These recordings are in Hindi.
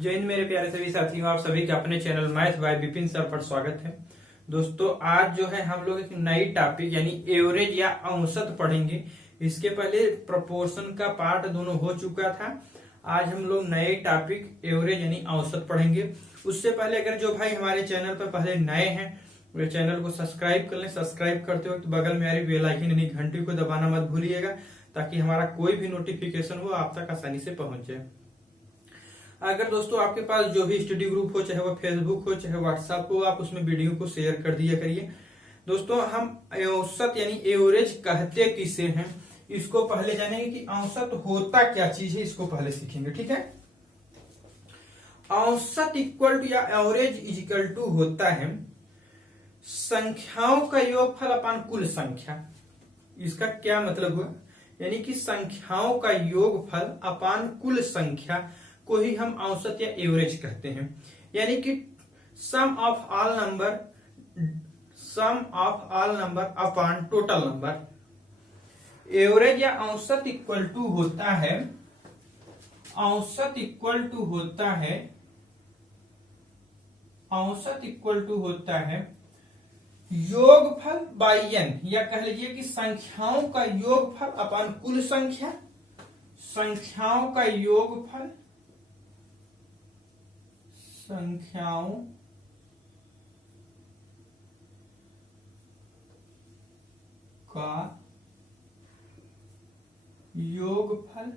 जय हिंद मेरे प्यारे सभी साथियों, आप सभी का अपने channel math bye Vipin sir पर स्वागत है। दोस्तों आज जो है हम लोग एक नई टॉपिक यानी एवरेज या औसत पढ़ेंगे। इसके पहले प्रोपोर्शन का पार्ट दोनों हो चुका था। आज हम लोग नए टॉपिक एवरेज यानी औसत पढ़ेंगे। उससे पहले अगर जो भाई हमारे चैनल पर पहले नए हैं वे चैनल को सब्सक्राइब कर लें। सब्सक्राइब करते वक्त बगल में आ रही बेल आइकन यानी घंटी को दबाना मत भूलिएगा, ताकि हमारा कोई भी नोटिफिकेशन हो आप तक आसानी से पहुंच जाए। अगर दोस्तों आपके पास जो भी स्टडी ग्रुप हो, चाहे वो फेसबुक हो चाहे व्हाट्सएप हो, आप उसमें वीडियो को शेयर कर दिया करिए। दोस्तों हम औसत यानी एवरेज कहते किसे हैं, इसको पहले जानेंगे कि औसत होता क्या चीज है, इसको पहले सीखेंगे। ठीक है, औसत इक्वल टू या एवरेज इज इक्वल टू होता है संख्याओं का योगफल अपान कुल संख्या। इसका क्या मतलब हुआ, यानी कि संख्याओं का योगफल अपान कुल संख्या को ही हम औसत या एवरेज कहते हैं। यानी कि sum of all number upon total number. Average या औसत इक्वल टू होता है, औसत इक्वल टू होता है, औसत इक्वल टू होता है योगफल बाई n, या कह लीजिए कि संख्याओं का योगफल अपान कुल संख्या। संख्याओं का योगफल, संख्याओं का योगफल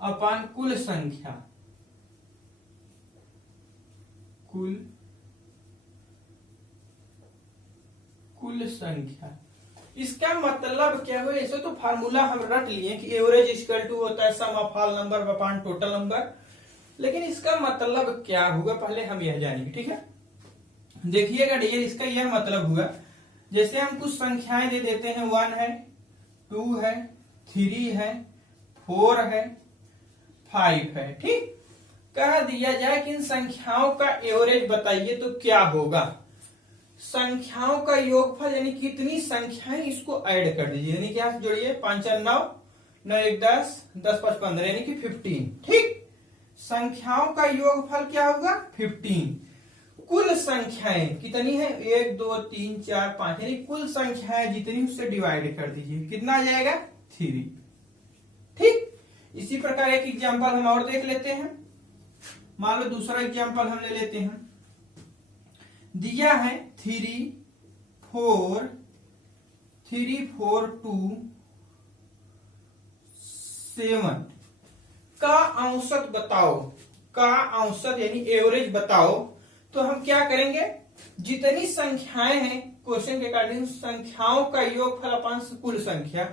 अपान कुल संख्या, कुल संख्या। इसका मतलब क्या हुआ, ऐसे तो फार्मूला हम रट लिए कि एवरेज इक्वल टू होता है sum of all number upon total number, लेकिन इसका मतलब क्या हुआ पहले हम यह जानेंगे। ठीक है, देखिएगा डियर, इसका यह मतलब हुआ जैसे हम कुछ संख्याएं दे देते हैं, 1 है, 2 है, 3 है, 4 है, 5 है। ठीक, कह दिया जाए कि इन संख्याओं का एवरेज बताइए तो क्या होगा। संख्याओं का योगफल यानी कितनी संख्याएं, इसको ऐड कर दीजिए, यानी क्या जोड़िए, 5 और 9, 9 1 10, 10 5 15 यानी कि 15। ठीक, संख्याओं का योगफल क्या होगा, 15। कुल संख्याएं कितनी है, 1 2 3 4 5, यानी कुल संख्याएं जितनी उससे डिवाइड कर दीजिए, कितना आ जाएगा, 3। ठीक, इसी प्रकार एक एग्जाम्पल हम और देख लेते हैं। मान लो दूसरा एग्जाम्पल हम ले लेते हैं। दिया है 3 4 2 7 का औसत बताओ, का औसत यानी एवरेज बताओ। तो हम क्या करेंगे, जितनी संख्याएं हैं क्वेश्चन के अकॉर्डिंग संख्याओं का योगफल अपान कुल संख्या,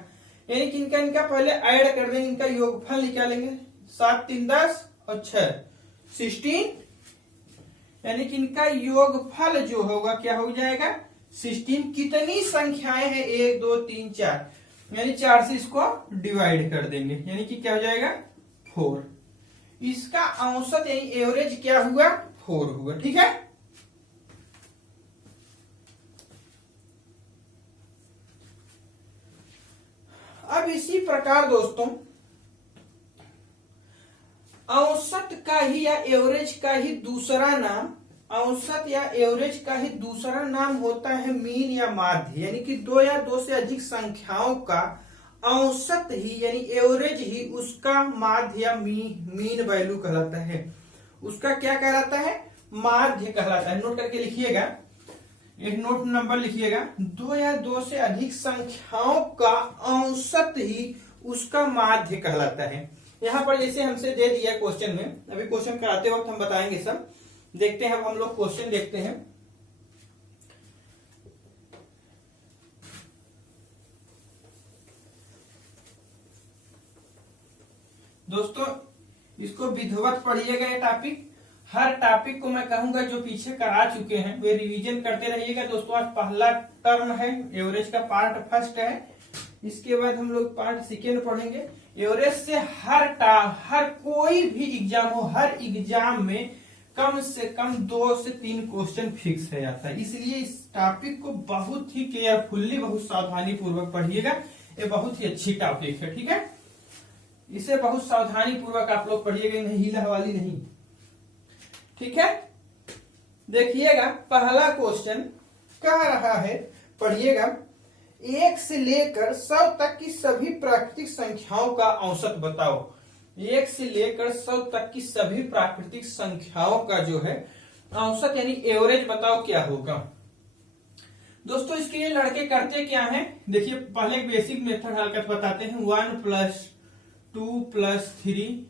यानी कि इनका पहले ऐड कर देंगे, इनका योगफल निकालेंगे। 7 3 10 और 6 16, यानी कि इनका योगफल जो होगा क्या हो जाएगा, 16। कितनी संख्याएं हैं, 1 2 3 4, यानी 4 से इसको डिवाइड कर देंगे, यानी कि क्या हो जाएगा, 4। इसका औसत यानी एवरेज क्या हुआ, 4 हुआ। ठीक है, अब इसी प्रकार दोस्तों औसत का ही या एवरेज का ही दूसरा नाम, औसत या एवरेज का ही दूसरा नाम होता है मीन या माध्य। यानी कि 2 या 2 से अधिक संख्याओं का औसत ही यानी एवरेज ही उसका माध्य या मीन वैल्यू कहलाता है। उसका क्या कहलाता है, माध्य कहलाता है। नोट करके लिखिएगा, एक नोट नंबर लिखिएगा, 2 या 2 से अधिक संख्याओं का औसत ही उसका माध्य कहलाता है। यहां पर जैसे हमसे दे दिया क्वेश्चन में, अभी क्वेश्चन कराते वक्त हम बताएंगे सब। देखते हैं, अब हम लोग क्वेश्चन देखते हैं। दोस्तों इसको विधिवत पढ़िएगा, ये टॉपिक। हर टॉपिक को मैं कहूंगा जो पीछे करा चुके हैं वे रिवीजन करते रहिएगा। दोस्तों आज पहला टर्म है, एवरेज का पार्ट फर्स्ट है, इसके बाद हम लोग पार्ट सेकेंड पढ़ेंगे। एवरेज से हर कोई भी एग्जाम हो, हर एग्जाम में कम से कम 2 से 3 क्वेश्चन फिक्स है आता है। इसलिए इस टॉपिक को बहुत ही केयरफुल्ली, बहुत सावधानी पूर्वक पढ़िएगा। ये बहुत ही अच्छी टॉपिक है, ठीक है। इसे बहुत सावधानी पूर्वक आप लोग पढ़िएगा, नहीं हिला हवाली नहीं, ठीक है। देखिएगा पहला क्वेश्चन कह रहा है, पढ़िएगा, 1 से लेकर 100 तक की सभी प्राकृतिक संख्याओं का औसत बताओ। 1 से लेकर 100 तक की सभी प्राकृतिक संख्याओं का जो है औसत यानी एवरेज बताओ क्या होगा। दोस्तों इसके लिए लड़के करते क्या हैं, देखिए पहले एक बेसिक मेथड हल कर बताते हैं। 1 + 2 + 3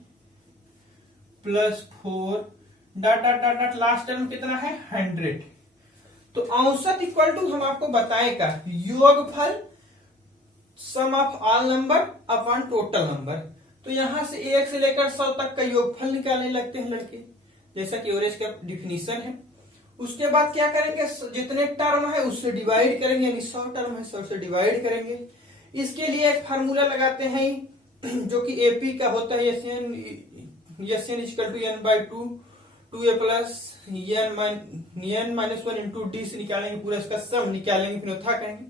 + 4 dot dot dot dot last term कितना है 100। तो औसत इक्वल टू हम आपको बताएगा योगफल sum of all number upon total number. तो यहां से 1 से लेकर 100 तक का योगफल निकालने लगते हैं लड़के, जैसा कि एवरेज का डिफिनीशन है। उसके बाद क्या करेंगे, जितने टर्म है उससे डिवाइड करेंगे, यानी 100 टर्म है 100 से डिवाइड करेंगे। इसके लिए एक फार्मूला लगाते हैं जो कि एपी का होता है, SN = n/2 2a + n-1 into D से निकालेंगे, पूरा इसका सम निकालेंगे, फिर उठा करेंगे।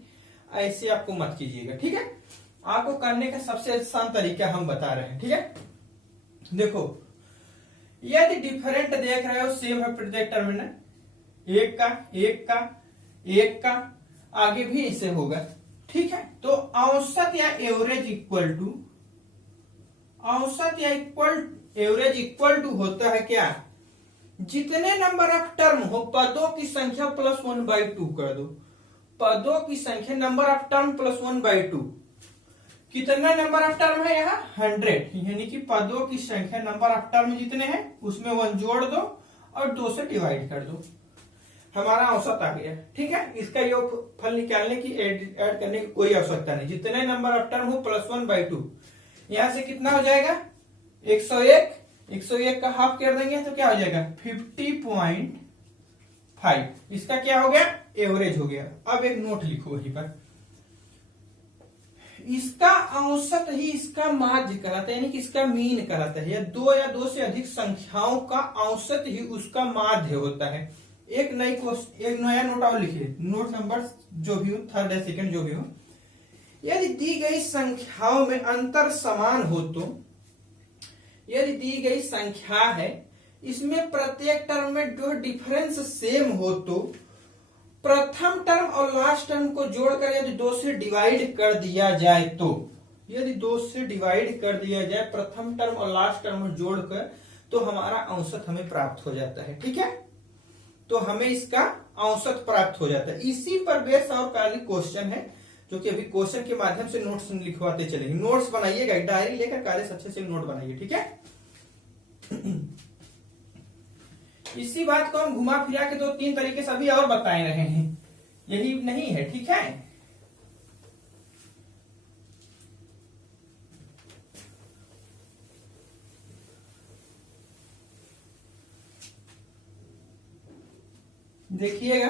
ऐसे आपको मत कीजिएगा, ठीक है। आपको करने का सबसे आसान तरीका हम बता रहे हैं, ठीक है। देखो यदि डिफरेंट देख रहे हो, सेम है प्रत्येक टर्मिनल, एक का आगे भी ऐसे होगा, ठीक है। तो औसत या एवरेज इक्वल टू एवरेज होता है क्या, जितने नंबर ऑफ टर्म हो पदों की संख्या + 1/2 कर दो। पदों की संख्या नंबर ऑफ टर्म + 1/2, कितना नंबर ऑफ टर्म है यहाँ 100, यानी कि पदों की संख्या नंबर ऑफ टर्म जितने हैं उसमें 1 जोड़ दो और 2 से डिवाइड कर दो, हमारा औसत आ गया, ठीक है। इसका योगफल निकालने की ऐड करने की कोई आवश्यकता नहीं, जितने नंबर ऑफ टर्म हो + 1/2। यहां से कितना हो जाएगा 101 का हाफ कर देंगे तो क्या हो जाएगा 50.5। इसका क्या हो गया एवरेज हो गया। अब एक नोट लिखो वहीं पर, इसका औसत ही इसका माध्य कहलाता है, यानी कि इसका मीन कहलाता है। या 2 से अधिक संख्याओं का औसत ही उसका माध्य होता है। एक नया नोट और लिखिए, नोट नंबर जो भी हो, 3rd या 2nd जो भी हो। यदि दी गई संख्याओं में अंतर समान हो तो, यदि दी गई संख्या है इसमें प्रत्येक टर्म में जो डिफरेंस सेम हो तो प्रथम टर्म और लास्ट टर्म को जोड़कर यदि 2 से डिवाइड कर दिया जाए तो, यदि 2 से डिवाइड कर दिया जाए प्रथम टर्म और लास्ट टर्म को जोड़कर, तो हमारा औसत हमें प्राप्त हो जाता है, ठीक है। तो हमें इसका औसत प्राप्त हो जाता है। इसी पर बेस और कार्य क्वेश्चन है, जो कि अभी क्वेश्चन के माध्यम से नोट्स लिखवाते चलेंगे। नोट्स बनाइएगा, डायरी लेकर कार्य अच्छे से नोट बनाइए, ठीक है। इसी बात को हम घुमा फिरा के 2-3 तरीके से अभी और बताए रहे हैं, यही नहीं है, ठीक है। देखिएगा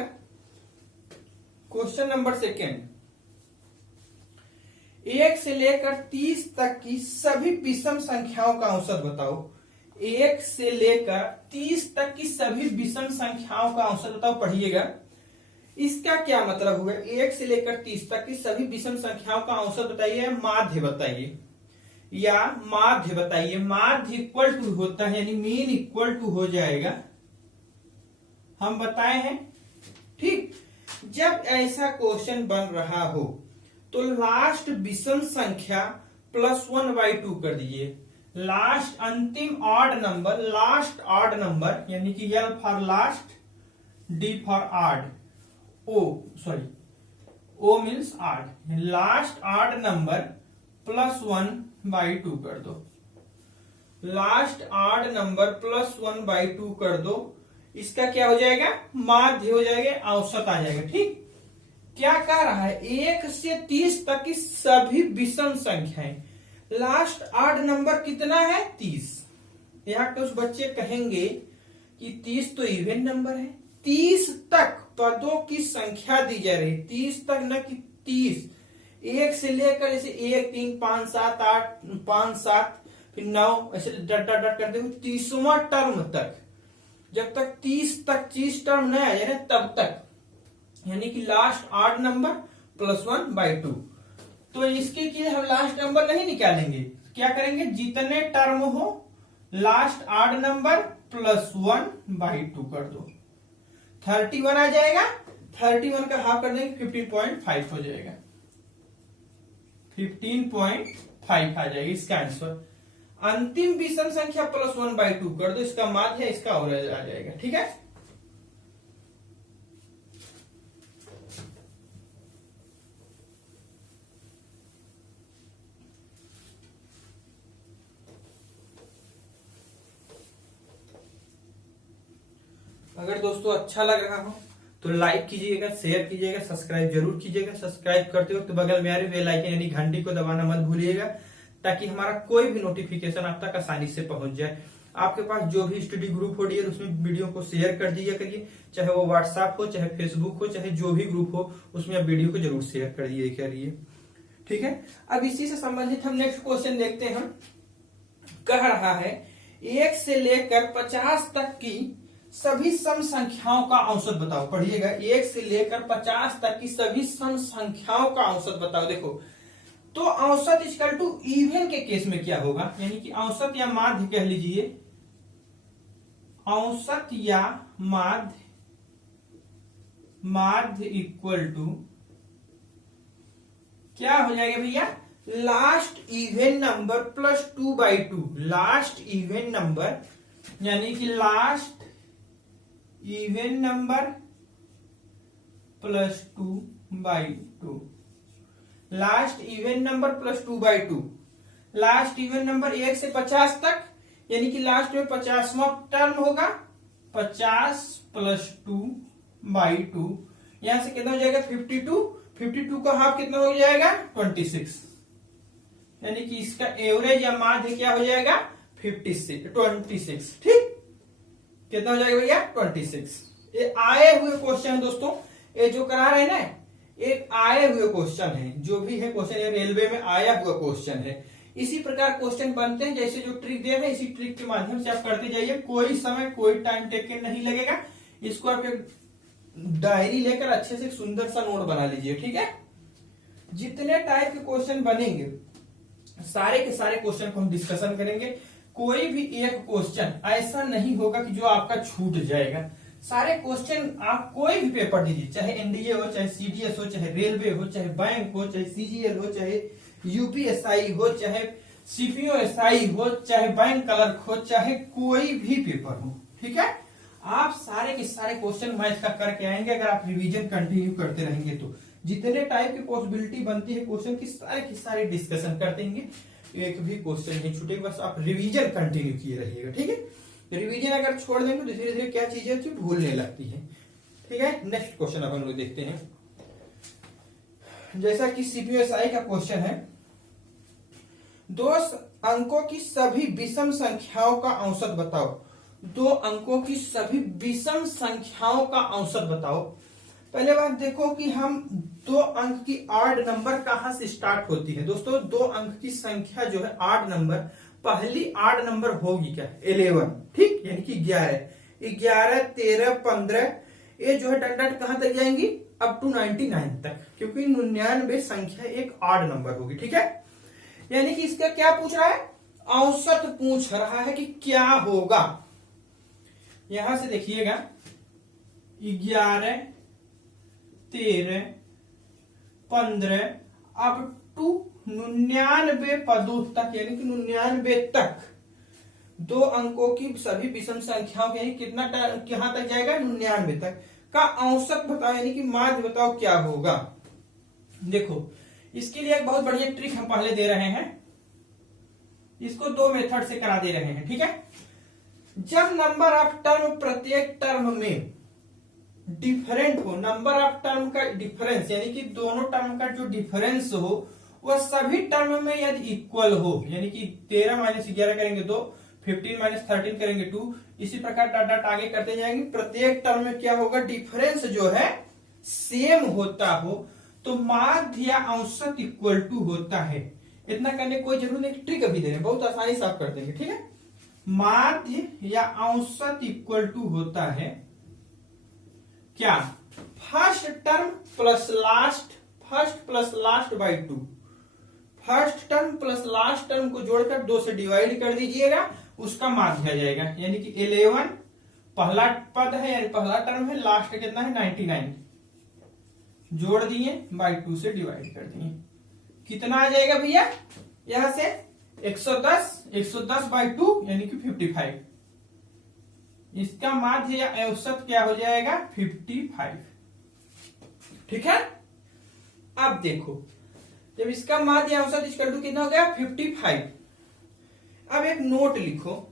क्वेश्चन नंबर 2, 1 से लेकर 30 तक की सभी विषम संख्याओं का औसत बताओ। 1 से लेकर 30 तक की सभी विषम संख्याओं का औसत बताओ। पढ़िएगा, इसका क्या मतलब हुआ, 1 से लेकर 30 तक की सभी विषम संख्याओं का औसत बताइए, माध्य बताइए, या माध्य बताइए। माध्य इक्वल टू होता है, यानी मीन इक्वल टू हो जाएगा, हम बताए हैं, ठीक। जब ऐसा क्वेश्चन बन रहा हो तो लास्ट विषम संख्या +1/2 कर दीजिए। लास्ट अंतिम odd number, last odd number, यानी कि L for last, D for odd, O means odd, last odd number +1/2 कर दो। लास्ट ऑड नंबर +1/2 कर दो, इसका क्या हो जाएगा माध्य हो जाएगा, औसत आ जाएगा, ठीक। क्या कह रहा है 1 से 30 तक की सभी विषम संख्याएं, लास्ट ऑड नंबर कितना है 30। यहाँ कुछ बच्चे कहेंगे कि 30 तो इवन नंबर है, 30 तक पदों की संख्या दी जा रही, 30 तक न कि 30। 1 से लेकर जैसे 1 3 5 7 8 5 7 फिर 9 ऐसे डट डट डट करते हुए 30वां टर्म तक, जब तक 30 तक 30 टर्म न आ जाए तब तक, यानी कि लास्ट ऑड नंबर +1/2। तो इसके लिए हम लास्ट नंबर नहीं निकालेंगे, क्या करेंगे, जितने टर्म हो लास्ट आड नंबर प्लस 1/2 कर दो, 31 आ जाएगा। 31 का हाफ कर देंगे 15.5 हो जाएगा, 15.5 आ जाएगा इसका आंसर। अंतिम विषम संख्या प्लस 1/2 कर दो, इसका माध्य है, इसका अवरेज आ जाएगा। ठीक है, अगर दोस्तों अच्छा लग रहा हो तो लाइक कीजिएगा, शेयर कीजिएगा, सब्सक्राइब जरूर कीजिएगा। सब्सक्राइब करते वक्त बगल में आ रही बेल आइकन यानी घंटी को दबाना मत भूलिएगा, ताकि हमारा कोई भी नोटिफिकेशन आप तक आसानी से पहुंच जाए। आपके पास जो भी स्टडी ग्रुप हो डियर, उसमें वीडियो को शेयर कर दीजिए करिए, चाहे वो व्हाट्सएप हो, चाहे फेसबुक हो, चाहे जो भी ग्रुप हो, उसमें आप वीडियो को जरूर शेयर कर दिए करिए। ठीक है, अब इसी से संबंधित हम नेक्स्ट क्वेश्चन देखते हैं। कह रहा है 1 से लेकर 50 तक की सभी सम संख्याओं का औसत बताओ। पढ़िएगा, 1 से लेकर 50 तक की सभी सम संख्याओं का औसत बताओ। देखो, तो औसत इक्वल टू इवन के केस में क्या होगा, यानी कि औसत या माध्य कह लीजिए, औसत या माध्य इक्वल टू क्या हो जाएगा भैया, last even number plus 2/2। Last even number यानी कि last even number plus 2/2। Last even number plus 2/2। Last even number 1 से 50 तक, यानी कि लास्ट में 50वां टर्म होगा, 50 प्लस 2/2। यहां से कितना हो जाएगा 52। 52 का हाफ कितना हो जाएगा 26, यानी कि इसका एवरेज या माध्य क्या हो जाएगा 26। ठीक, कितना हो जाएगा भैया 26। ये आए हुए क्वेश्चन है दोस्तों, ये जो करा रहे हैं ना, एक आए हुए क्वेश्चन है, जो भी है क्वेश्चन ये रेलवे में आया हुआ क्वेश्चन है। इसी प्रकार क्वेश्चन बनते हैं, जैसे जो ट्रिक दे रहे हैं इसी ट्रिक के माध्यम से आप करते जाइए। कोई समय कोई टाइम टेकन नहीं लगेगा। इसको आप एक डायरी लेकर अच्छे से सुंदर सा नोट बना लीजिए। ठीक है, जितने टाइप के क्वेश्चन बनेंगे सारे के सारे क्वेश्चन को हम डिस्कशन करेंगे। कोई भी एक क्वेश्चन ऐसा नहीं होगा कि जो आपका छूट जाएगा। सारे क्वेश्चन आप कोई भी पेपर दीजिए, चाहे एनडीए हो, चाहे सीडीएस हो, चाहे रेलवे हो, चाहे बैंक हो, चाहे सीजीएल हो, चाहे यूपीएसआई हो, चाहे सीपीओएसआई हो, चाहे बैंक क्लर्क हो, चाहे कोई भी पेपर हो। ठीक है, आप सारे के सारे क्वेश्चन मैथ का करके आएंगे अगर आप रिवीजन कंटिन्यू करते रहेंगे तो। जितने टाइप की पॉसिबिलिटी बनती है क्वेश्चन की सारी डिस्कशन करते रहेंगे, एक भी क्वेश्चन नहीं छूटेगा, बस आप रिवीजन कंटिन्यू किए रहिएगा। ठीक है, रिवीजन अगर छोड़ देंगे तो धीरे धीरे क्या चीजें थी भूलने लगती है। ठीक है, नेक्स्ट क्वेश्चन अब हम लोग देखते हैं। जैसा कि सीपीएसआई का क्वेश्चन है, 2 अंकों की सभी विषम संख्याओं का औसत बताओ। 2 अंकों की सभी विषम संख्याओं का औसत बताओ। पहले बात देखो कि हम 2 अंक की ऑड नंबर कहां से स्टार्ट होती है। दोस्तों 2 अंक की संख्या जो है ऑड नंबर, पहली ऑड नंबर होगी क्या 11। ठीक, यानी कि 11, 13, 15, ये जो है डट कहां तक जाएंगी अप टू 99 तक, क्योंकि 99 संख्या एक ऑड नंबर होगी। ठीक है, यानी कि इसका क्या पूछ रहा है, औसत पूछ रहा है कि क्या होगा। यहां से देखिएगा 11, 13, 15 अप टू 99 पदों तक, यानी कि 99 तक 2 अंकों की सभी विषम संख्याओं यानी कितना कहां तक जाएगा 99 तक का औसत बताओ, यानी कि माध्य बताओ क्या होगा। देखो, इसके लिए एक बहुत बढ़िया ट्रिक हम पहले दे रहे हैं, इसको 2 मेथड से करा दे रहे हैं। ठीक है, जब नंबर ऑफ टर्म प्रत्येक टर्म में डिफरेंट हो, नंबर ऑफ टर्म का डिफरेंस यानी कि दोनों टर्म का जो डिफरेंस हो वह सभी टर्म में यदि इक्वल हो, यानी कि 13 - 11 करेंगे 2, 15 - 13 करेंगे 2, इसी प्रकार डॉट आगे करते जाएंगे। प्रत्येक टर्म में क्या होगा, डिफरेंस जो है सेम होता हो तो माध्य या औसत इक्वल टू होता है। इतना करने की कोई जरूरत नहीं, ट्रिक अभी दे रहे हैं, बहुत आसानी से आप कर देंगे। ठीक है, माध्य या औसत इक्वल टू होता है क्या, first term plus last, first plus last by 2। First term plus last term को जोड़कर 2 से डिवाइड कर दीजिएगा, उसका माध्य आ जाएगा, यानी कि 11 पहला पद है यानी पहला टर्म है, लास्ट कितना है 99, जोड़ दिए बाई 2 से डिवाइड कर दिए, कितना आ जाएगा भैया यहां से 110 बाई 2 यानी कि 55, इसका माध्य या औसत क्या हो जाएगा 55। ठीक है, अब देखो जब इसका माध्य या औसत इक्वल टू कितना हो गया 55। अब एक नोट लिखो,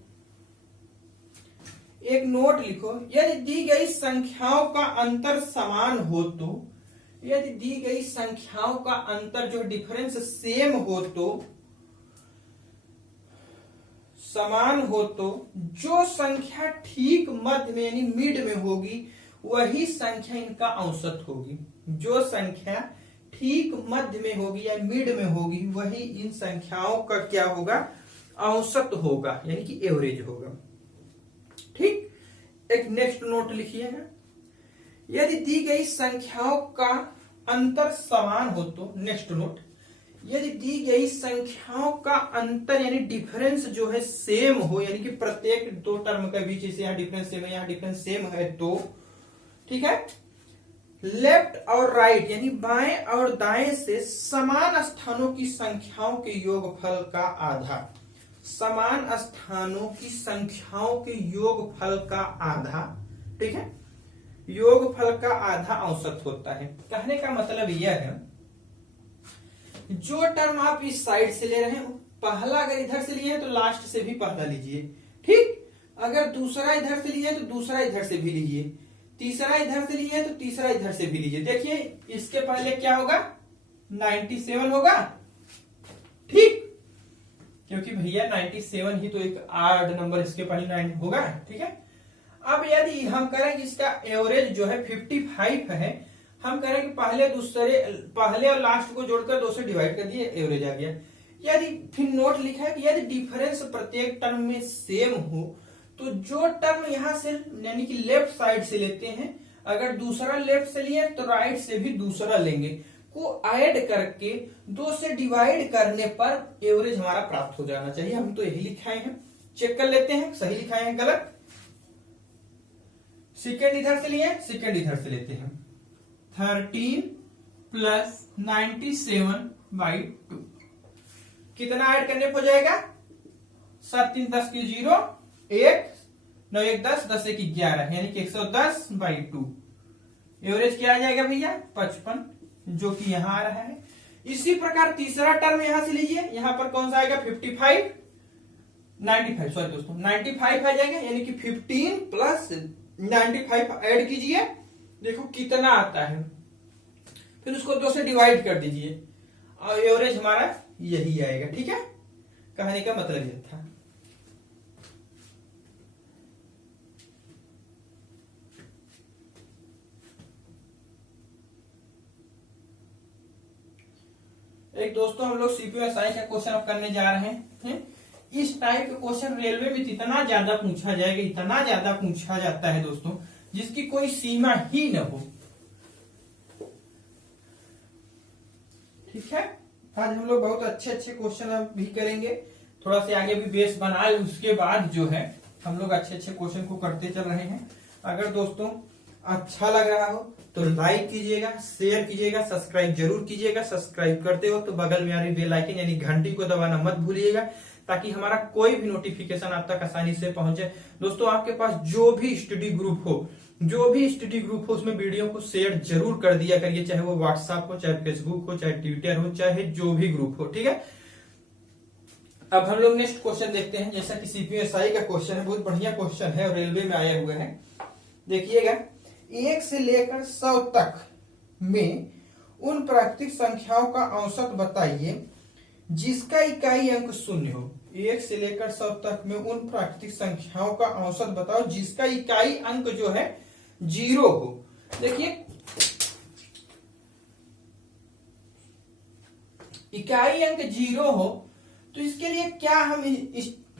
यदि दी गई संख्याओं का अंतर समान हो तो, यदि दी गई संख्याओं का अंतर जो डिफरेंस सेम हो तो, समान हो तो, जो संख्या ठीक मध्य में यानी मिड में होगी वही संख्या इनका औसत होगी। जो संख्या ठीक मध्य में होगी या मिड में होगी वही इन संख्याओं का क्या होगा औसत होगा, यानी कि एवरेज होगा। ठीक, एक नेक्स्ट नोट लिखिएगा, यदि दी गई संख्याओं का अंतर समान हो तो, नेक्स्ट नोट, यदि दी गई संख्याओं का अंतर यानी डिफरेंस जो है सेम हो, यानी कि प्रत्येक 2 टर्म के बीच से यहाँ डिफरेंस सेम है, यहाँ डिफरेंस सेम है तो, ठीक है, लेफ्ट और राइट यानी बाएं और दाएं से समान स्थानों की संख्याओं के योगफल का आधा, समान स्थानों की संख्याओं के योगफल का आधा, ठीक है, योगफल का आधा औसत होता है। कहने का मतलब यह है जो टर्म आप इस साइड से ले रहे हैं, पहला अगर इधर से लिए हैं तो लास्ट से भी पहला लीजिए, ठीक, अगर दूसरा इधर से लिए तो दूसरा इधर से भी लीजिए, तीसरा इधर से लिए तो तीसरा इधर से भी लीजिए। देखिए इसके पहले क्या होगा 97 होगा, ठीक, क्योंकि भैया 97 ही तो एक आड नंबर इसके पहले 9 होगा, ठीक है। अब यदि हम करें कि इसका एवरेज जो है 55 है, हम करें कि पहले और लास्ट को जोड़कर 2 से डिवाइड कर दिए, एवरेज आ गया। यदि फिर नोट लिखा है कि यदि डिफरेंस प्रत्येक टर्म में सेम हो तो जो टर्म यहां से यानी कि लेफ्ट साइड से लेते हैं, अगर दूसरा लेफ्ट से लिए तो राइट से भी दूसरा लेंगे, को ऐड करके 2 से डिवाइड करने पर एवरेज हमारा प्राप्त हो जाना चाहिए। हम तो यही लिखाए हैं, चेक कर लेते हैं सही लिखाए हैं गलत। सेकेंड इधर से लिए, सेकेंड इधर से लेते हैं, 13 प्लस 97 बाई 2, कितना ऐड करने को जाएगा 7 3 10 की 0, 1 9 1 10 10 1 11 यानी कि 110 बाई 2, एवरेज क्या आ जाएगा भैया 55, जो कि यहां आ रहा है। इसी प्रकार तीसरा टर्म यहां से लीजिए, यहां पर कौन सा आएगा 95 सॉरी दोस्तों 95 आ जाएगा, यानी कि 15 प्लस 95 ऐड कीजिए, देखो कितना आता है, फिर उसको 2 से डिवाइड कर दीजिए और एवरेज हमारा यही आएगा। ठीक है, कहने का मतलब यह था। एक दोस्तों हम लोग सीपीएसआई का क्वेश्चन अब करने जा रहे हैं। इस टाइप का क्वेश्चन रेलवे में इतना ज्यादा पूछा जाएगा, इतना ज्यादा पूछा जाता है दोस्तों, जिसकी कोई सीमा ही न हो। ठीक है, आज हम लोग बहुत अच्छे अच्छे क्वेश्चन भी करेंगे, थोड़ा सा आगे भी बेस बनाए, उसके बाद जो है हम लोग अच्छे अच्छे क्वेश्चन को करते चल रहे हैं। अगर दोस्तों अच्छा लग रहा हो तो लाइक कीजिएगा, शेयर कीजिएगा, सब्सक्राइब जरूर कीजिएगा। सब्सक्राइब करते हो तो बगल में आ रही बेल आइकन यानी घंटी को दबाना मत भूलिएगा, ताकि हमारा कोई भी नोटिफिकेशन आप तक आसानी से पहुंचे। दोस्तों आपके पास जो भी स्टडी ग्रुप हो उसमें वीडियो को शेयर जरूर कर दिया करिए, चाहे वो व्हाट्सएप हो, चाहे फेसबुक हो, चाहे ट्विटर हो, चाहे जो भी ग्रुप हो। ठीक है, अब हम लोग नेक्स्ट क्वेश्चन देखते हैं। जैसा कि सीपीएसआई का क्वेश्चन है, बहुत बढ़िया क्वेश्चन है और रेलवे में आए हुए हैं। देखिएगा, 1 से लेकर 100 तक में उन प्राकृतिक संख्याओं का औसत बताइए जिसका इकाई अंक 0 हो। 1 से लेकर 100 तक में उन प्राकृतिक संख्याओं का औसत बताओ जिसका इकाई अंक जो है 0 हो। देखिए, इकाई अंक 0 हो तो इसके लिए क्या हम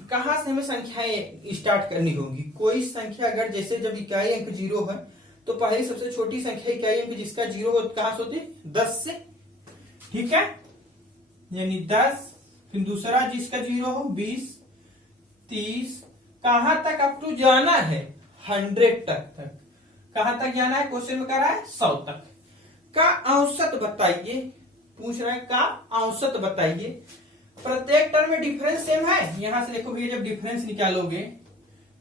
कहां से हमें संख्याएं स्टार्ट करनी होगी। कोई संख्या अगर जैसे जब इकाई अंक 0 है तो पहली सबसे छोटी संख्या इकाई अंक जिसका 0 हो कहां से होती है 10 से। ठीक है, यानी 10, फिर दूसरा जिसका 0 हो 20, 30, कहां तक अप टू जाना है 100 तक। कहां तक जाना है, क्वेश्चन में कह रहा है 100 तक का औसत बताइए, पूछ रहा है का औसत बताइए। प्रत्येक टर्म में डिफरेंस सेम है, यहां से देखो भैया जब डिफरेंस निकालोगे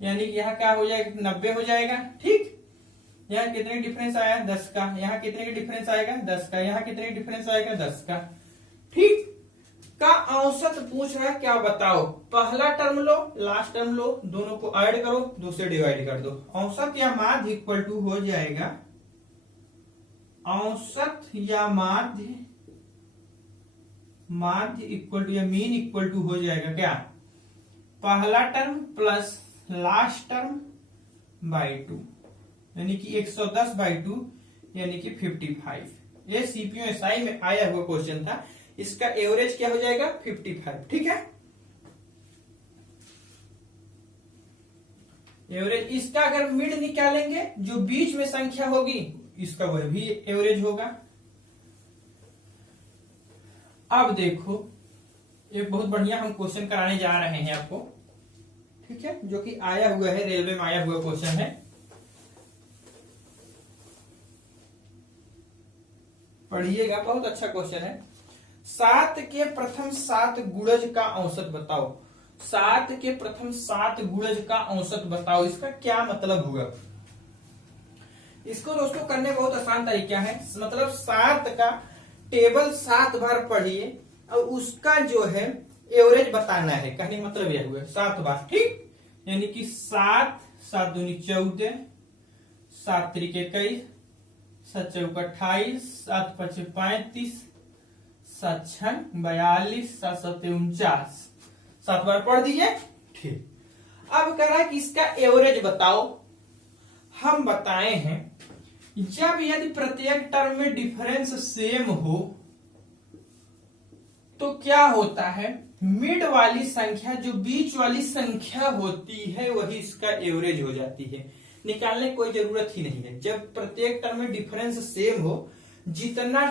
यानी कि यहाँ क्या हो जाएगा 90 हो जाएगा। ठीक, यहाँ कितने डिफरेंस आया 10 का, यहाँ कितने का डिफरेंस आएगा 10 का, यहाँ कितने डिफरेंस आएगा 10 का। ठीक, का औसत पूछ रहा है, क्या बताओ। पहला टर्म लो लास्ट टर्म लो, दोनों को ऐड करो, 2 से डिवाइड कर दो। औसत या माध्य इक्वल टू हो जाएगा, औसत या माध्य इक्वल टू या मीन इक्वल टू हो जाएगा क्या, पहला term plus last term by 2, यानी कि 110 बाई 2 यानी कि 55। ये CPO-SI में आया हुआ क्वेश्चन था, इसका एवरेज क्या हो जाएगा 55। ठीक है, एवरेज इसका अगर मिड निकालेंगे जो बीच में संख्या होगी इसका वह भी एवरेज होगा। अब देखो एक बहुत बढ़िया हम क्वेश्चन कराने जा रहे हैं आपको, ठीक है, जो कि आया हुआ है, रेलवे में आया हुआ क्वेश्चन है। पढ़िएगा, बहुत अच्छा क्वेश्चन है। 7 के प्रथम 7 गुणज का औसत बताओ। 7 के प्रथम 7 गुणज का औसत बताओ, इसका क्या मतलब होगा। इसको दोस्तों करने बहुत आसान तरीका है, मतलब 7 का टेबल 7 बार पढ़िए और उसका जो है एवरेज बताना है। कहने का मतलब यह हुआ 7 बार। ठीक, यानी कि 7 7 दूनी 14, 7 त्रिक 21, 7 चौक 28, 7 पचे 35, 7 छन 42, 7 सत्ते 49, 7 बार पढ़ दीजिए। ठीक, अब कह रहा है कि इसका एवरेज बताओ। हम बताए हैं जब यदि प्रत्येक टर्म में डिफरेंस सेम हो तो क्या होता है, मिड वाली संख्या जो बीच वाली संख्या होती है वही इसका एवरेज हो जाती है। निकालने की कोई जरूरत ही नहीं है। जब प्रत्येक टर्म में डिफरेंस सेम हो, जितना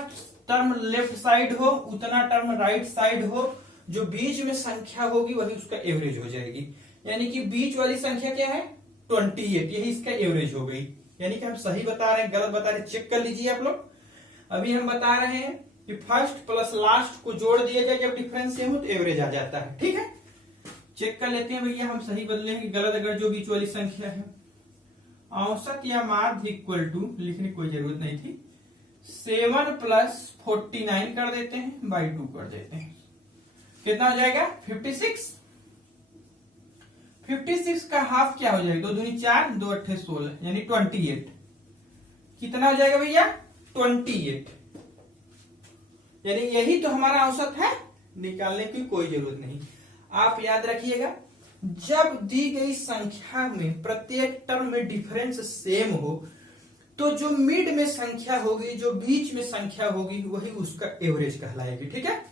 टर्म लेफ्ट साइड हो उतना टर्म राइट साइड हो, जो बीच में संख्या होगी वही उसका एवरेज हो जाएगी। यानी कि बीच वाली संख्या क्या है 28, यही इसका एवरेज हो गई। यानी कि हम सही बता रहे हैं गलत बता रहे हैं, चेक कर लीजिए आप लोग। अभी हम बता रहे हैं कि फर्स्ट प्लस लास्ट को जोड़ दिया जाए जब डिफरेंस सेम हो तो एवरेज आ जाता है। ठीक है, चेक कर लेते हैं भैया हम सही बदले कि गलत, अगर जो बीच वाली संख्या है। औसत या माध्य इक्वल टू लिखने की कोई जरूरत नहीं थी, 7 प्लस 49 कर देते हैं बाई 2 कर देते हैं, कितना हो जाएगा 56। 56 का हाफ क्या हो जाएगा, 2 दूनी 4, 2 अट्ठे 16 यानी 28। कितना हो जाएगा भैया 28, यानी यही तो हमारा औसत है, निकालने की कोई जरूरत नहीं। आप याद रखिएगा जब दी गई संख्या में प्रत्येक टर्म में डिफरेंस सेम हो तो जो मिड में संख्या होगी, जो बीच में संख्या होगी वही उसका एवरेज कहलाएगी। ठीक है,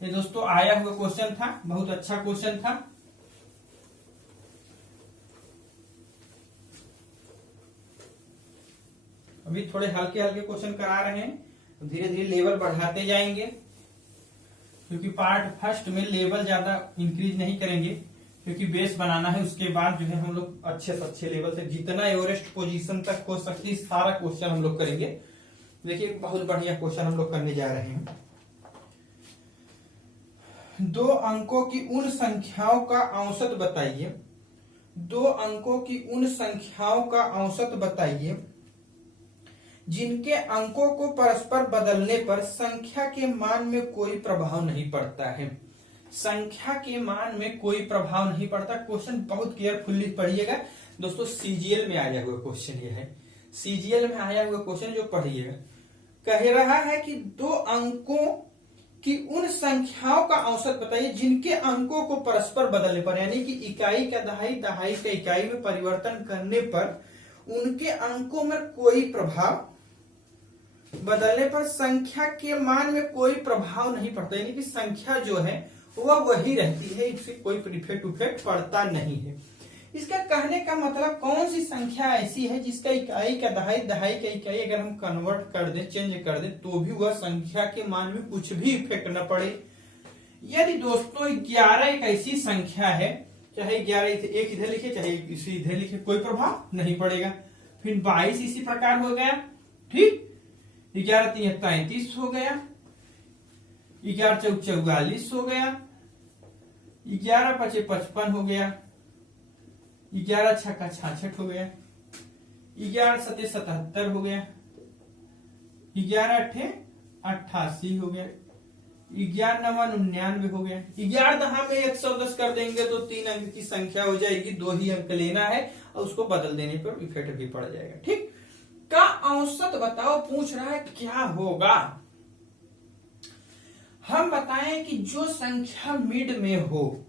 ये दोस्तों आया हुआ क्वेश्चन था, बहुत अच्छा क्वेश्चन था। अभी थोड़े हल्के हल्के क्वेश्चन करा रहे हैं, धीरे धीरे लेवल बढ़ाते जाएंगे, क्योंकि पार्ट फर्स्ट में लेवल ज्यादा इंक्रीज नहीं करेंगे, क्योंकि बेस बनाना है। उसके बाद जो है हम लोग अच्छे से अच्छे लेवल से जितना एवरेस्ट पोजीशन तक हो सकती सारा क्वेश्चन हम लोग करेंगे। देखिए बहुत बढ़िया क्वेश्चन हम लोग करने जा रहे हैं। 2 अंकों की उन संख्याओं का औसत बताइए। 2 अंकों की उन संख्याओं का औसत बताइए जिनके अंकों को परस्पर बदलने पर संख्या के मान में कोई प्रभाव नहीं पड़ता है। संख्या के मान में कोई प्रभाव नहीं पड़ता। क्वेश्चन बहुत केयरफुल्ली पढ़िएगा दोस्तों, सीजीएल में आया हुआ क्वेश्चन ये है, सीजीएल में आया हुआ क्वेश्चन जो पढ़िएगा। कह रहा है कि 2 अंकों की उन संख्याओं का औसत बताइए जिनके अंकों को परस्पर बदलने पर, यानी कि इकाई का दहाई, दहाई का इकाई में परिवर्तन करने पर उनके अंकों में कोई प्रभाव, बदलने पर संख्या के मान में कोई प्रभाव नहीं पड़ता, यानी कि संख्या जो है वह वही रहती है, इससे कोई इफेक्ट पड़ता नहीं है। इसका कहने का मतलब कौन सी संख्या ऐसी है जिसका इकाई का दहाई, दहाई का इकाई अगर हम कन्वर्ट कर दे, चेंज कर दे, तो भी वह संख्या के मान में कुछ भी इफेक्ट न पड़े। यदि दोस्तों 11 एक ऐसी संख्या है, चाहे 11 एक इधर लिखे चाहे इसी इधर लिखे, कोई प्रभाव नहीं पड़ेगा। फिर 22 इसी प्रकार हो गया, ठीक। 11 3 33 हो गया, 11 4 44 हो गया, 11 5 55 हो गया, 11 6 66 हो गया, 11 7 77 हो गया, 11 8 88 हो गया, 11 9 99 हो गया। 11 दहा में 110 कर देंगे तो 3 अंक की संख्या हो जाएगी, 2 ही अंक लेना है और उसको बदल देने पर इफेक्ट भी पड़ जाएगा, ठीक। का औसत बताओ, पूछ रहा है क्या होगा। हम बताएं कि जो संख्या मिड में हो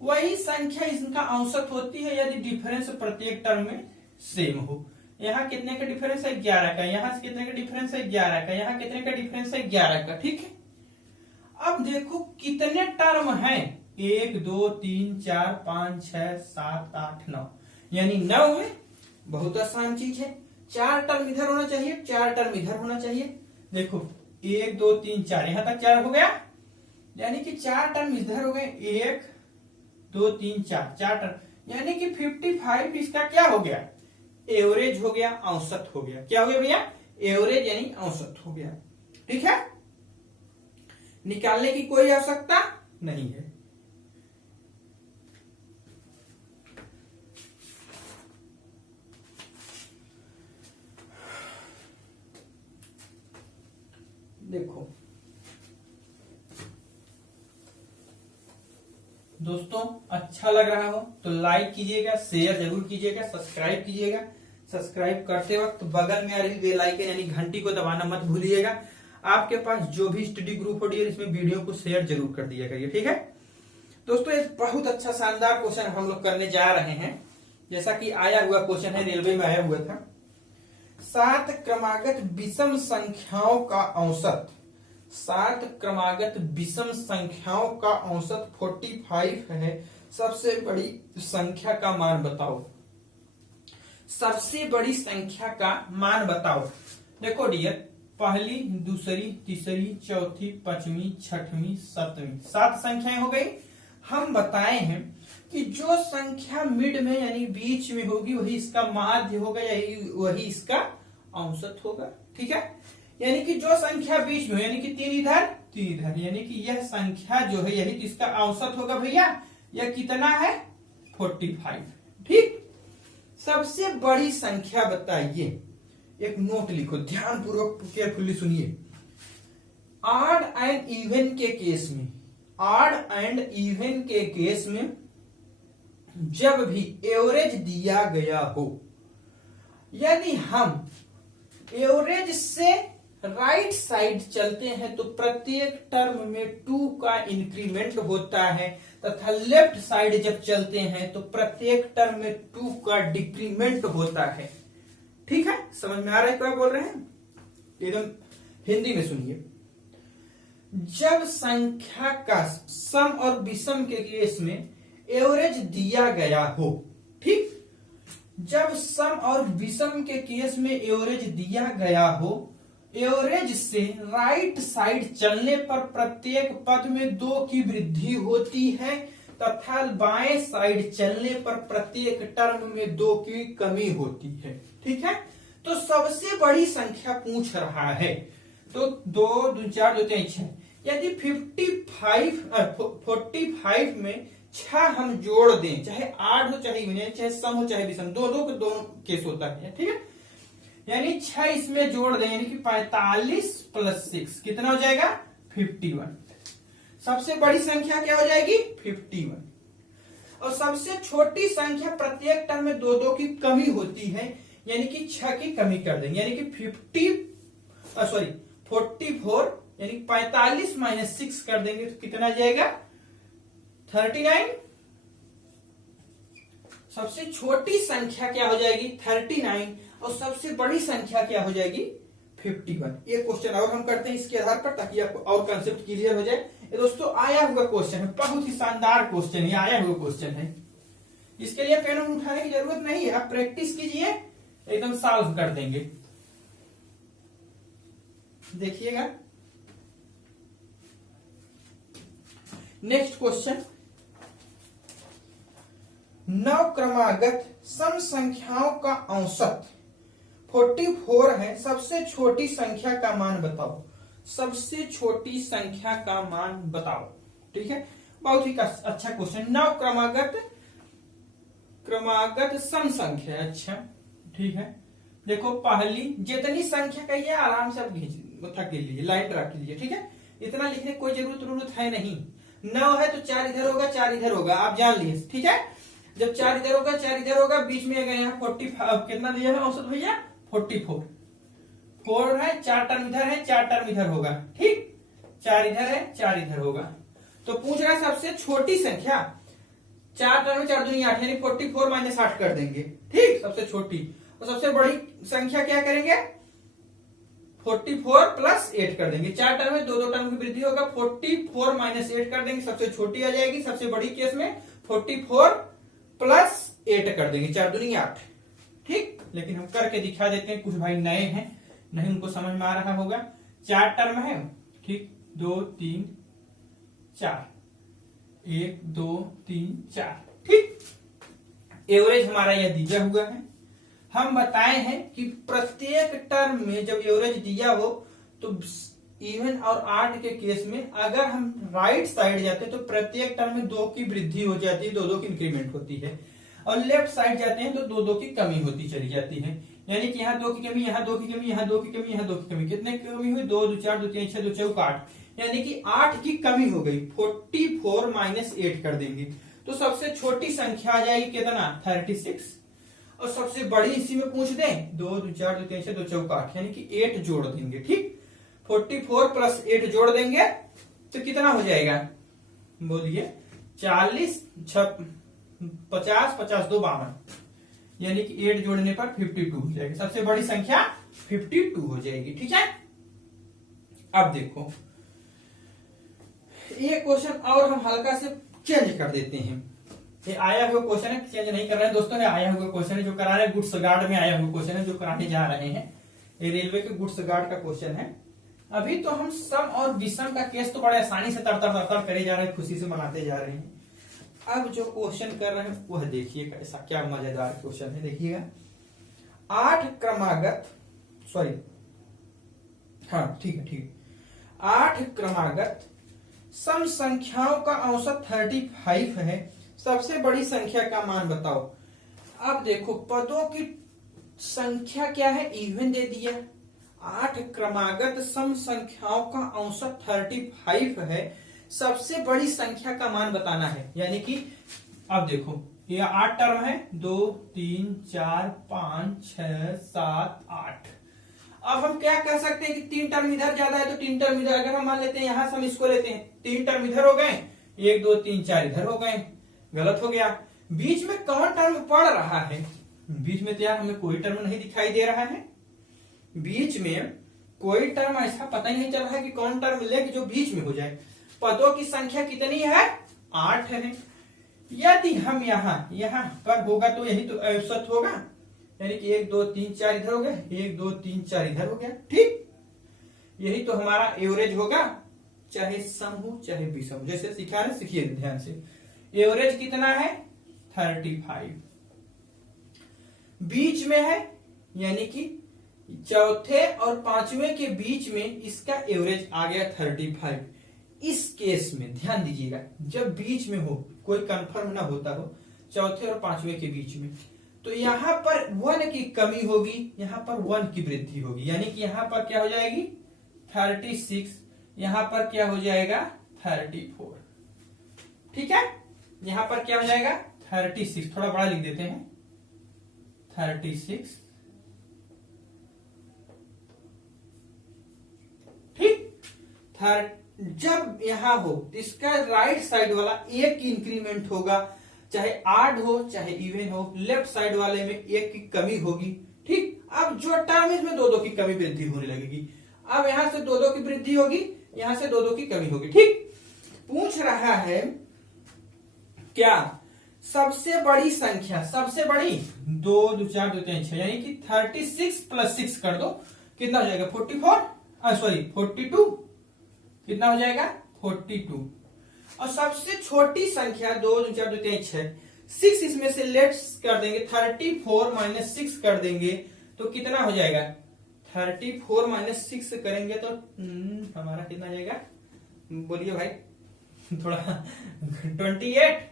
वही संख्या इसका औसत होती है यदि डिफरेंस प्रत्येक टर्म में सेम हो। यहाँ कितने का डिफरेंस है 11 का, यहाँ से कितने का डिफरेंस है 11 का, यहाँ कितने का डिफरेंस है 11 का, ठीक है। अब देखो कितने टर्म हैं, 1 2 3 4 5 6 7 8 9, यानी 9 में बहुत आसान चीज है, 4 टर्म इधर होना चाहिए, 4 टर्म इधर होना चाहिए। देखो 1 2 3 4 यहां तक 4 हो गया, यानी कि 4 टर्म इधर हो गए, 1 2 3 4 टर्म, यानी कि 55 इसका क्या हो गया, एवरेज हो गया, औसत हो गया। क्या हो गया भैया, एवरेज यानी औसत हो गया, ठीक है। निकालने की कोई आवश्यकता नहीं है। देखो दोस्तों, अच्छा लग रहा हो तो लाइक कीजिएगा, शेयर जरूर कीजिएगा, सब्सक्राइब कीजिएगा। सब्सक्राइब करते वक्त बगल में आ रही बेल आइकन यानी घंटी को दबाना मत भूलिएगा। आपके पास जो भी स्टडी ग्रुप हो डियर, इसमें वीडियो को शेयर जरूर कर दिया करिए, ठीक है दोस्तों। एक बहुत अच्छा शानदार क्वेश्चन हम लोग करने जा रहे हैं, जैसा कि आया हुआ क्वेश्चन है, रेलवे में आया हुआ था। 7 क्रमागत विषम संख्याओं का औसत, 7 क्रमागत विषम संख्याओं का औसत 45 है, सबसे बड़ी संख्या का मान बताओ। सबसे बड़ी संख्या का मान बताओ। देखो डियर, पहली दूसरी तीसरी चौथी पांचवी छठवीं सातवीं, 7 संख्याएं हो गई। हम बताए हैं कि जो संख्या मिड में यानी बीच में होगी वही इसका माध्य होगा, यही वही इसका औसत होगा, ठीक है। यानी कि जो संख्या बीच में यानी कि 3 इधर 3 इधर, यानी कि यह संख्या जो है यही तो इसका औसत होगा भैया। यह कितना है 45, ठीक। सबसे बड़ी संख्या बताइए, एक नोट लिखो, ध्यान पूर्वक केयरफुली सुनिए। ऑड एंड इवन के केस में, ऑड एंड इवन के केस में जब भी एवरेज दिया गया हो, यदि हम एवरेज से राइट साइड चलते हैं तो प्रत्येक टर्म में 2 का इंक्रीमेंट होता है, तथा लेफ्ट साइड जब चलते हैं तो प्रत्येक टर्म में 2 का डिक्रीमेंट होता है, ठीक है। समझ में आ रहा है क्या बोल रहे हैं, एकदम हिंदी में सुनिए। जब संख्या का सम और विषम के केस में एवरेज दिया गया हो, ठीक, जब सम और विषम के केस में एवरेज दिया गया हो, एवरेज से राइट साइड चलने पर प्रत्येक पद में 2 की वृद्धि होती है, तथा बाएं साइड चलने पर प्रत्येक टर्म में 2 की कमी होती है, ठीक है। तो सबसे बड़ी संख्या पूछ रहा है, तो 2 2 4 2 3 6, यदि 45 में 6 हम जोड़ दें, चाहे 8 हो चाहे इवन, चाहे सम हो चाहे विषम, दोनों केस होता है, ठीक है। यानी 6 इसमें जोड़ दें, यानी कि 45 + 6 कितना हो जाएगा 51। सबसे बड़ी संख्या क्या हो जाएगी 51। और सबसे छोटी संख्या प्रत्येक टर्म में 2 2 की कमी होती है, यानी कि 6 की कमी कर देंगे, यानी कि 44, यानी 45 - 6 कर देंगे तो कितना जाएगा 39। सबसे छोटी संख्या क्या हो जाएगी 39 और सबसे बड़ी संख्या क्या हो जाएगी 51। ये क्वेश्चन और हम करते हैं इसके आधार पर, ताकि आपको और कंसेप्ट क्लियर हो जाए। ये दोस्तों आया हुआ क्वेश्चन है, बहुत ही शानदार क्वेश्चन है, आया हुआ क्वेश्चन है। इसके लिए पेन उठाने की जरूरत नहीं है, आप प्रैक्टिस कीजिए, एकदम सॉल्व कर देंगे। देखिएगा नेक्स्ट क्वेश्चन, नवक्रमागत सम संख्याओं का औसत 44 है, सबसे छोटी संख्या का मान बताओ। सबसे छोटी संख्या का मान बताओ। ठीक है, बहुत ही अच्छा क्वेश्चन। नवक्रमागत क्रमागत सम संख्या, अच्छा ठीक है। देखो पहली जितनी संख्या कही है आराम से आप रख लीजिए, लाइन रख लीजिए। ठीक है, इतना लिखने की कोई जरूरत है नहीं। 9 है तो 4 इधर होगा 4 इधर होगा, आप जान लिए। ठीक है, जब 4 इधर होगा 4 इधर होगा, बीच में अगर यहाँ 45 कितना दिया है औसत भैया 44, 4 है, 4 टर्म इधर है 4 टर्म इधर होगा। ठीक, 4 इधर है 4 इधर होगा। तो पूछ रहा है सबसे छोटी संख्या, 4 टर्म में 4 दूनी 8, यानी 44 माइनस 8 कर देंगे। ठीक, सबसे छोटी। और सबसे बड़ी संख्या क्या करेंगे, 44 प्लस 8 कर देंगे। 4 टर्म में 2 टर्म की वृद्धि होगा, 44 माइनस 8 कर देंगे, सबसे छोटी आ जाएगी। सबसे बड़ी केस में 44 प्लस 8 कर देंगे, 4 दूनी 8। ठीक, लेकिन हम करके दिखा देते हैं, कुछ भाई नए हैं, नहीं उनको समझ में आ रहा होगा। 4 टर्म है, ठीक, 2 3 4, 1 2 3 4। ठीक, एवरेज हमारा यह दिया हुआ है। हम बताए हैं कि प्रत्येक टर्म में जब एवरेज दिया हो तो इवन और ऑड के केस में अगर हम राइट साइड जाते हैं तो प्रत्येक टर्म में 2 की वृद्धि हो जाती है, 2 की इंक्रीमेंट होती है। और लेफ्ट साइड जाते हैं तो 2 की कमी होती चली जाती है। यानी कि यहाँ 2 की कमी, यहाँ 2 की कमी, यहाँ 2 की कमी, यहाँ 2 की कमी। कितने की कमी हुई, 2 2 4 2 3 6 2 4 8, यानी कि 8 की कमी हो गई। 44 माइनस 8 कर देंगे तो सबसे छोटी संख्या आ जाएगी कितना, 36। और सबसे बड़ी इसी में पूछ दें, 2 2 4 2 3 6 2 4 8, यानी कि 8 जोड़ देंगे। ठीक, 44 प्लस 8 जोड़ देंगे तो कितना हो जाएगा, बोलिए 40 50 50 2 52, यानी कि 8 जोड़ने पर 52 हो जाएगी। सबसे बड़ी संख्या 52 हो जाएगी। ठीक है, अब देखो ये क्वेश्चन और हम हल्का से चेंज कर देते हैं। ये आया हुआ क्वेश्चन है, चेंज नहीं कर रहे हैं दोस्तों, ये आया हुआ क्वेश्चन है जो करा रहे हैं, गुड्स गार्ड में आया हुआ क्वेश्चन है जो कराने जा रहे हैं। ये रेलवे के गुड्स गार्ड का क्वेश्चन है। अभी तो हम सम और विषम का केस तो बड़े आसानी से तर करे जा रहे हैं, खुशी से मनाते जा रहे हैं। अब जो क्वेश्चन कर रहे हैं वह देखिए कैसा, क्या मजेदार क्वेश्चन है। देखिएगा 8 क्रमागत, सॉरी हाँ ठीक है 8 क्रमागत सम संख्याओं का औसत 35 है, सबसे बड़ी संख्या का मान बताओ। अब देखो पदों की संख्या क्या है, इवन दे दिया। 8 क्रमागत सम संख्याओं का औसत 35 है, सबसे बड़ी संख्या का मान बताना है। यानी कि अब देखो ये 8 टर्म है, 2 3 4 5 6 7 8। अब हम क्या कर सकते हैं कि 3 टर्म इधर ज्यादा है तो 3 टर्म इधर, अगर हम मान लेते हैं यहां से हम इसको लेते हैं, 3 टर्म इधर हो गए, 1 2 3 4 इधर हो गए, गलत हो गया। बीच में कौन टर्म पड़ रहा है, बीच में तो यार हमें कोई टर्म नहीं दिखाई दे रहा है। बीच में कोई टर्म ऐसा पता ही नहीं चल रहा है कि कौन टर्म ले जो बीच में हो जाए। पदों की संख्या कितनी है, 8 है। यदि हम यहाँ पर होगा तो यही तो औसत होगा, यानी कि 1 2 3 4 इधर हो गया, 1 2 3 4 इधर हो गया। ठीक, यही तो हमारा एवरेज होगा, चाहे सम हो चाहे विषम हो। जैसे सिखा रहे सीखिए ध्यान से। एवरेज कितना है, 35 बीच में है, यानी कि चौथे और पांचवें के बीच में इसका एवरेज आ गया 35। इस केस में ध्यान दीजिएगा, जब बीच में हो, कोई कंफर्म ना होता हो, चौथे और पांचवें के बीच में, तो यहां पर 1 की कमी होगी, यहां पर 1 की वृद्धि होगी। यानी कि यहां पर क्या हो जाएगी 36, यहां पर क्या हो जाएगा 34। ठीक है, यहां पर क्या हो जाएगा 36, थोड़ा बड़ा लिख देते हैं 36। ठीक, जब यहां हो तो इसका राइट साइड वाला 1 की इंक्रीमेंट होगा, चाहे ऑड हो चाहे इवन हो, लेफ्ट साइड वाले में 1 की कमी होगी। ठीक, अब जो टर्म इसमें 2 की कमी वृद्धि होने लगेगी। अब यहां से 2 की वृद्धि होगी, यहां से 2 की कमी होगी। ठीक, पूछ रहा है क्या सबसे बड़ी संख्या, सबसे बड़ी 2 2 4 2 3 6 यानी कि 36 प्लस 6 कर दो, कितना हो जाएगा 44, सॉरी 42, कितना हो जाएगा 42। और सबसे छोटी संख्या 2 2 4 2 3 6, 6 इसमें से लेट्स कर देंगे, 34 माइनस 6 कर देंगे तो कितना हो जाएगा, 34 माइनस 6 करेंगे तो हमारा कितना जाएगा, बोलिए भाई थोड़ा 28,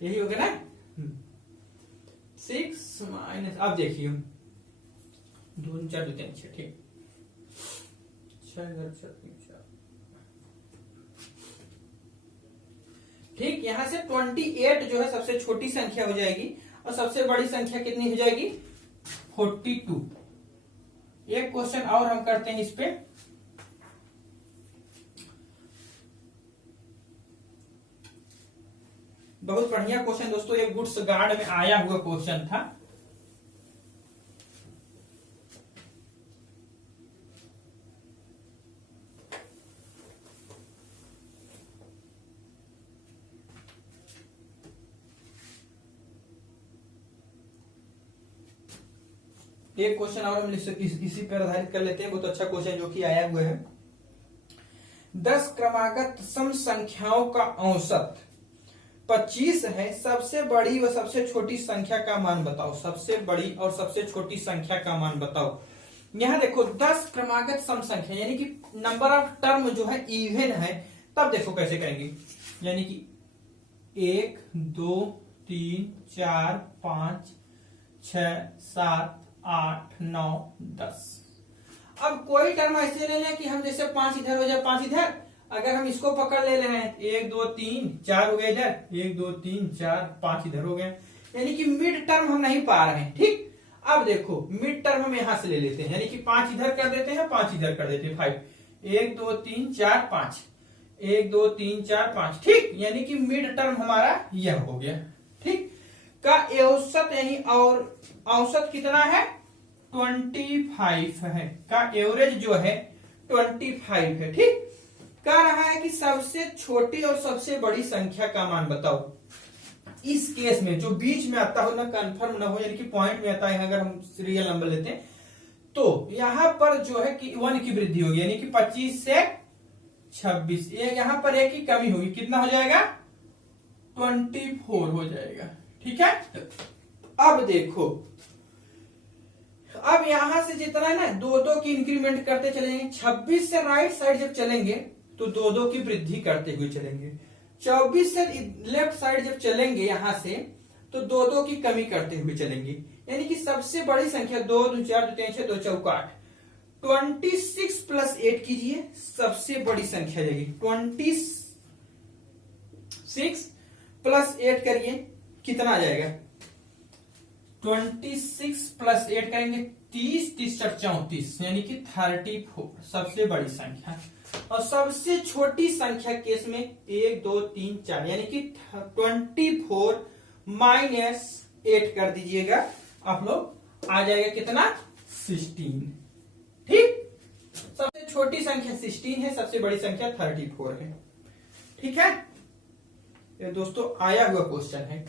यही हो गया ना। 6 माइनस, अब देखिए 2 4 2 3 6, ठीक 6 ठीक, यहां से 28 जो है सबसे छोटी संख्या हो जाएगी और सबसे बड़ी संख्या कितनी हो जाएगी 42। एक क्वेश्चन और हम करते हैं इस पे, बहुत बढ़िया क्वेश्चन दोस्तों, एक गुड्स गार्ड में आया हुआ क्वेश्चन था। एक क्वेश्चन और हम इसी पर आधारित कर लेते हैं, बहुत अच्छा क्वेश्चन जो कि आया हुआ है। 10 क्रमागत सम संख्याओं का औसत 25 है, सबसे बड़ी व सबसे छोटी संख्या का मान बताओ। सबसे बड़ी और सबसे छोटी संख्या का मान बताओ। यहां देखो 10 क्रमागत सम संख्या यानी कि नंबर ऑफ टर्म जो है इवन है, तब देखो कैसे करेंगे, यानी कि 1 2 3 4 5 6 7 8 9 10। अब कोई टर्म ऐसे ले लें कि हम जैसे 5 इधर हो जाए 5 इधर, अगर हम इसको पकड़ ले रहे हैं 1 2 3 4 हो गए इधर, 1 2 3 4 5 इधर हो गए, यानी कि मिड टर्म हम नहीं पा रहे हैं। ठीक, अब देखो मिड टर्म हम यहां से ले लेते हैं, यानी कि 5 इधर कर देते हैं 5 इधर कर देते हैं 5, 1 2 3 4 5, 1 2 3 4 5, ठीक, यानी कि मिड टर्म हमारा यह हो गया। ठीक, का औसत यानी और औसत कितना है 25 है, का एवरेज जो है 25 है। ठीक, कह रहा है कि सबसे छोटी और सबसे बड़ी संख्या का मान बताओ। इस केस में जो बीच में आता हो ना कंफर्म ना हो, यानी कि पॉइंट में आता है, अगर हम रियल नंबर लेते हैं तो यहां पर जो है कि 1 की वृद्धि होगी, यानी कि 25 से 26, यहां पर 1 की कमी होगी, कितना हो जाएगा 24 हो जाएगा। ठीक है, अब देखो, अब यहां से जितना है ना 2 की इंक्रीमेंट करते चलेंगे, 26 से राइट साइड जब चलेंगे तो 2 की वृद्धि करते हुए चलेंगे, 24 से लेफ्ट साइड जब चलेंगे यहां से तो 2 की कमी करते हुए चलेंगे, यानी कि सबसे बड़ी संख्या 2 2 4 2 3 6 2 4 8, 26 प्लस 8 कीजिए, सबसे बड़ी संख्या जाएगी 26 प्लस 8 करिए, कितना आ जाएगा 26 प्लस 8 करेंगे 30 30 34, यानी कि 34 सबसे बड़ी संख्या। और सबसे छोटी संख्या केस में 1 2 3 4, यानी कि 24 माइनस 8 कर दीजिएगा आप लोग, आ जाएगा कितना 16। ठीक, सबसे छोटी संख्या 16 है, सबसे बड़ी संख्या 34 है। ठीक है, ये दोस्तों आया हुआ क्वेश्चन है।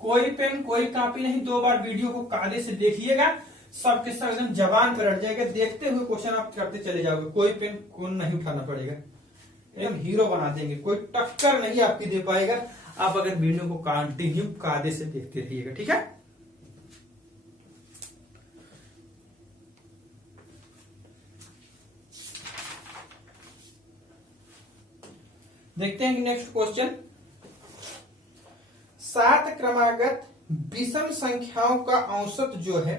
कोई पेन कोई कॉपी नहीं, 2 बार वीडियो को कायदे से देखिएगा, सबके सब एकदम जबान पर अट जाएगा, देखते हुए क्वेश्चन आप करते चले जाओगे, कोई पेन कौन नहीं उठाना पड़ेगा, एकदम हीरो बना देंगे, कोई टक्कर नहीं आपकी दे पाएगा, आप अगर वीडियो को कंटिन्यू कायदे से देखते रहिएगा। ठीक है, देखते हैं नेक्स्ट क्वेश्चन। 7 क्रमागत विषम संख्याओं का औसत जो है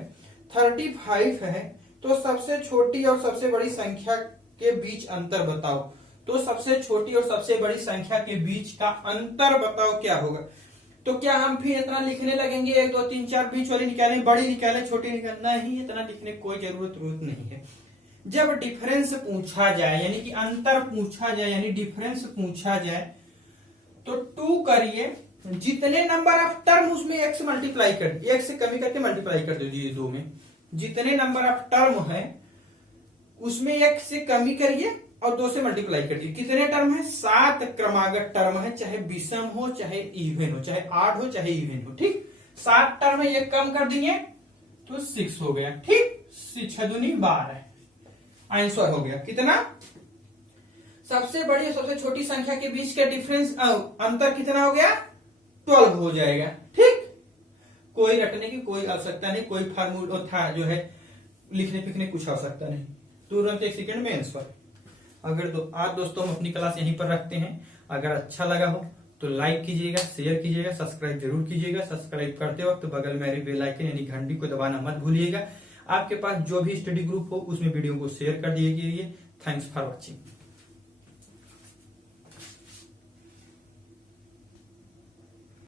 35 है, तो सबसे छोटी और सबसे बड़ी संख्या के बीच अंतर बताओ। तो सबसे छोटी और सबसे बड़ी संख्या के बीच का अंतर बताओ क्या होगा। तो क्या हम फिर इतना लिखने लगेंगे 1 2 3 4 बीच वाली निकालें, बड़ी निकालें, छोटी निकालें, नहीं, इतना लिखने की कोई जरूरत नहीं है। जब डिफरेंस पूछा जाए यानी कि अंतर पूछा जाए यानी डिफरेंस पूछा जाए तो 2 करिए, जितने नंबर ऑफ टर्म उसमें 1 से मल्टीप्लाई कर, 1 से कमी करके मल्टीप्लाई कर दीजिए 2 में, जितने नंबर ऑफ टर्म है उसमें 1 से कमी करिए और 2 से मल्टीप्लाई कर दिए। कितने टर्म है? 7 क्रमागत टर्म है, चाहे विषम हो चाहे इवन हो, चाहे आड हो चाहे इवन हो। ठीक, 7 टर्म है, ये कम कर दिए तो 6 हो गया। ठीक, 6 दूनी 12 आंसर हो गया कितना? सबसे बड़ी और सबसे छोटी संख्या के बीच का डिफरेंस अंतर कितना हो गया? 12 हो जाएगा। ठीक, कोई रटने की कोई आवश्यकता नहीं, कोई फार्मूला था जो है लिखने फिखने कुछ आवश्यकता नहीं, तुरंत 1 सेकंड में आंसर। अगर तो आज दोस्तों हम अपनी क्लास यहीं पर रखते हैं। अगर अच्छा लगा हो तो लाइक कीजिएगा, शेयर कीजिएगा, सब्सक्राइब जरूर कीजिएगा। सब्सक्राइब करते वक्त बगल में बेल आइकन यानी घंटी को दबाना मत भूलिएगा। आपके पास जो भी स्टडी ग्रुप हो उसमें वीडियो को शेयर कर दीजिए। Thanks for watching.